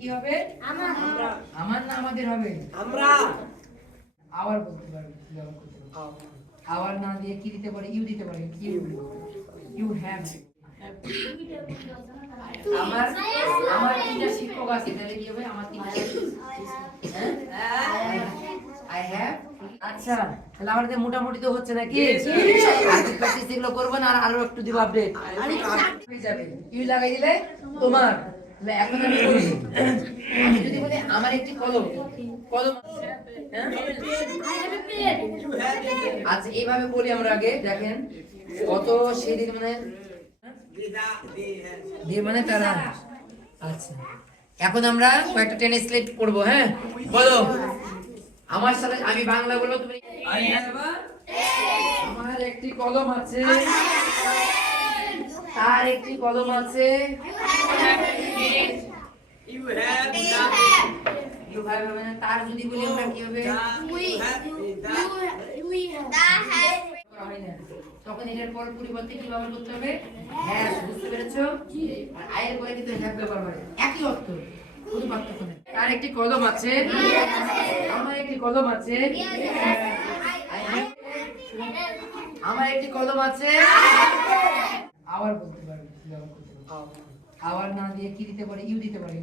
কি হবে? আমার না আমাদের হবে? আমরা আওয়ার বলতে পারবে, আওয়ার না দিয়ে কি দিতে পারে? ইউ দিতে পারে। You have. আমার আমার তিনটা শিক্ষক আছে, তাহলে কি হবে? আমার তিনটা আই হ্যাভ। আচ্ছা, তাহলে আমাদের মোটামুটি তো হচ্ছে নাকি? আজকে প্র্যাকটিস এগুলো করব না, আর আরো একটু দিব আপডেট হয়ে যাবে। ইউ লাগাই দিলে তোমার। তাহলে এখন আমি বলি, আমি যদি বলি আমার একটি কলম, কলম আচ্ছা এইভাবে বলি আমরা। আগে দেখেন কত সেদিন মানে দিয়ে মানে তারা। আচ্ছা এখন আমরা কয়েকটা টেনিস স্লেট করবো। হ্যাঁ বলো আমার সাথে, আমি বাংলা বলবো, তুমি আমার একটি কলম আছে, তার একটি কলম আছে, তার যদি বলি আমরা কি হবে? তখন এটার পর পরিবর্তে কি ব্যবহার করতে হবে? হ্যাঁ, বুঝতে পেরেছো? আর আয়ের পরে কিন্তু হ্যাভ ব্যবহার করে, একই অর্থ, কোনো পার্থক্য নেই। তার একটি কলম আছে, আমার একটি কলম আছে, আমার একটি কলম আছে। আওয়ার বলতে পারবে, আওয়ার না দিয়ে কি দিতে পারে? ইউ দিতে পারে।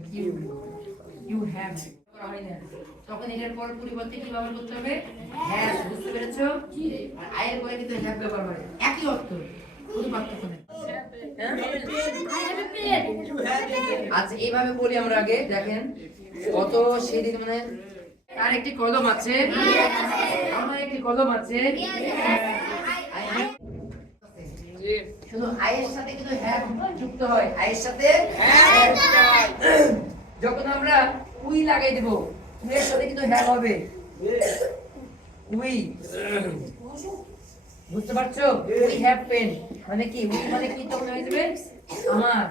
ইউ হ্যাভ হয় না, তখন এটার পর পরিবর্তে কি ব্যবহার করতে হবে? হ্যাঁ, বুঝতে পেরেছো? আর আয়ের পরে কিন্তু হ্যাভ ব্যবহার করে, একই অর্থ, কোনো পার্থক্য নেই। আচ্ছা এইভাবে বলি আমরা। আগে দেখেন কত সেদিন মানে তার একটি কলম আছে, আমার একটি কলম আছে, শুধু আয়ের সাথে কিন্তু হ্যাভ যুক্ত হয়, আয়ের সাথে যখন আমরা উই লাগাই দেব, উইয়ের সাথে কিন্তু হ্যাভ হবে। উই, বুঝতে পারছো? উই হ্যাভ পেন মানে কি? উই মানে কি? তখন হয়ে যাবে আমার।